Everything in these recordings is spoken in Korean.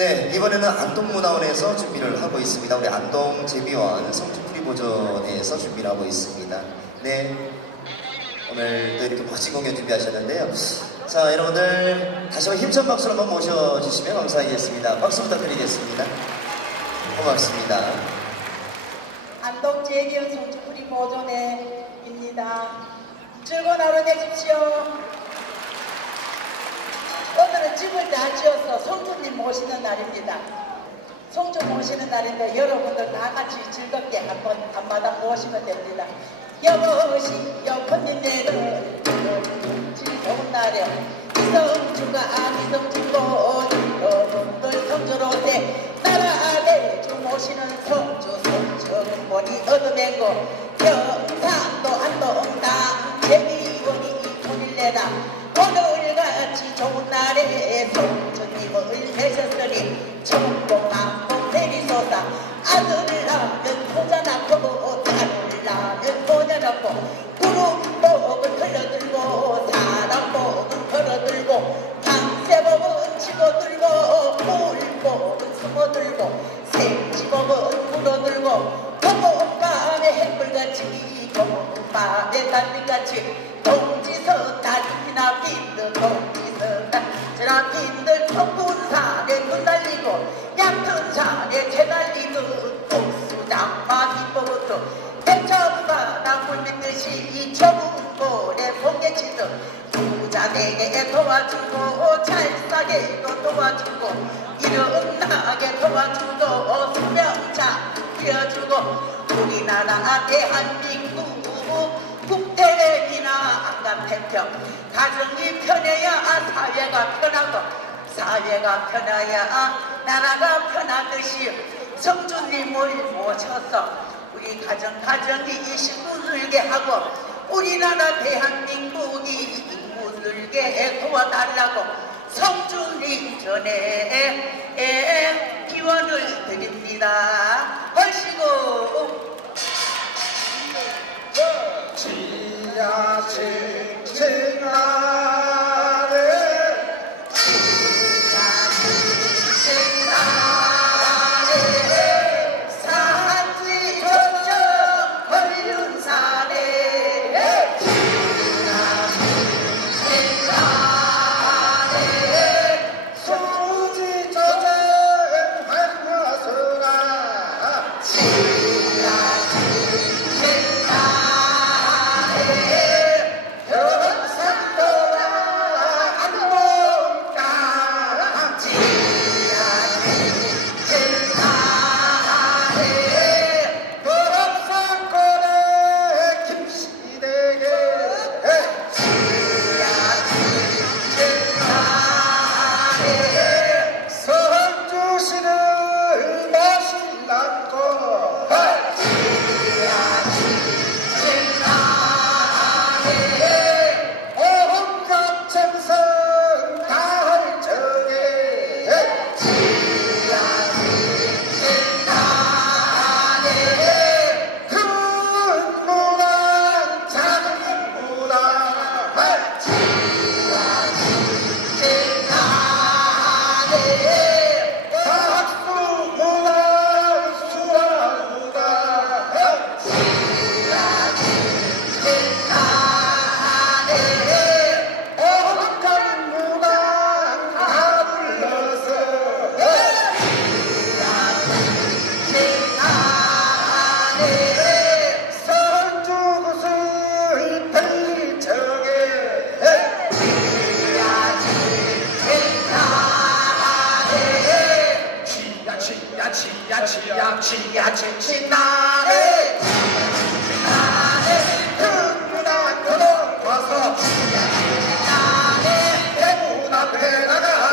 네, 이번에는 안동문화원에서 준비를 하고 있습니다. 우리 안동 제비원 성주풀이 보존에서 준비를 하고 있습니다. 네, 오늘도 이렇게 멋진 공연 준비하셨는데요. 자, 여러분들 다시 한번 힘찬 박수로 한번 모셔주시면 감사하겠습니다. 박수 부탁드리겠습니다. 고맙습니다. 안동 제기현 성주풀이 보존회입니다. 즐거운 하루 되십시오. 오늘은 집을 다 지어서 모시는 날입니다. 성주 모시는 날인데 여러분들 다 같이 즐겁게 한번 한마당 모시면 됩니다. 여보시 여포님네는 즐거운 날에 이성주가 이성주고 여러분들 성주로세 나라에 주 모시는 성주 성주 머리 얻어내고 오늘같이 좋은 날에 성주님을 내셨으니 천공만공 내리소서. 아들을 낳으면 부자 낳고 딸을 낳으면 모녀 낳고. 구름 복은 흘려들고 사람 복은 걸어들고 강세복은 집어들고 물복은 숨어들고 생지복은 더운 밤에 햇불같이 밤에 달빛같이 동지서 달이나 빈들 동지서 청군산에 눈 달리고 얕은 산에 재 달리고 독수장마 뒷부부터 백천바다 물밀듯이 저문 모래 봉개치듯 부자에게 도와주고 찰싸게도 도와주고 일어나게 도와주고 수명차 뛰어주고 우리나라 대한민국 국대이나 안감태평 가정이 편해야 사회가 편하고 사회가 편해야 나라가 편하듯이 성주님을 모셔서 우리 가정 가정이 이 식구 늘게 하고 우리나라 대한민국이 인구 늘게 도와달라고 성주님 전에 에, 기원을 드립니다. 얼씨구 ရာစေစေနာ 야 치야 치야 치야 치치나래 큰 무당 그동 와서 대문 앞에 나가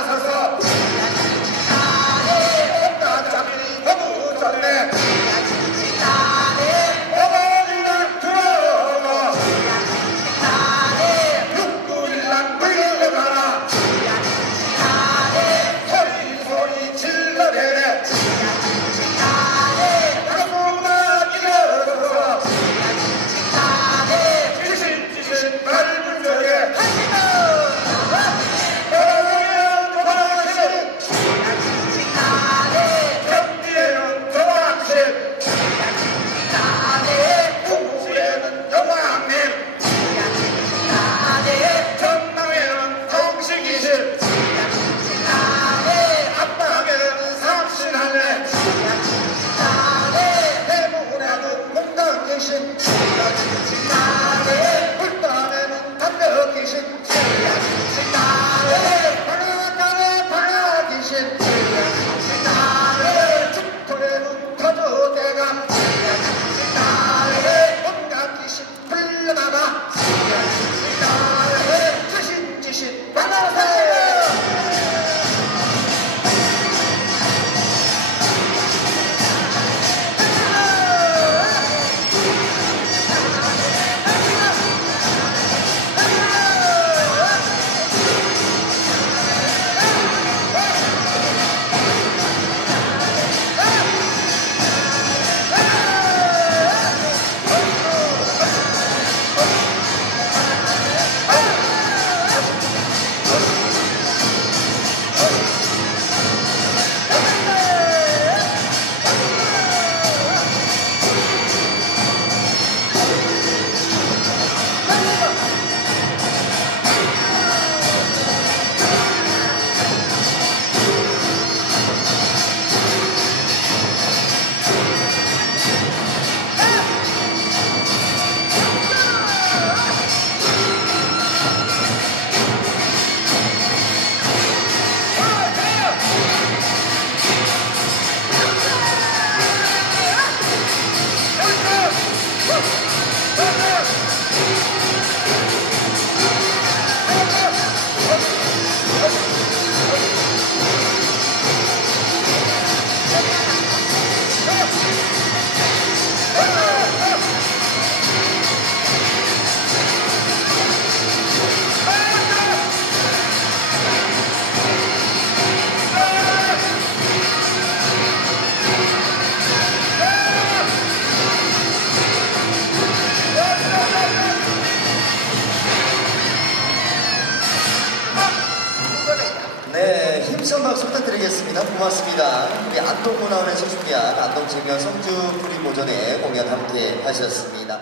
friendship. 한 박수 부탁드리겠습니다. 고맙습니다. 우리 안동문화원에서 준비한 안동 재미와 성주 프리보전의 공연 함께 하셨습니다.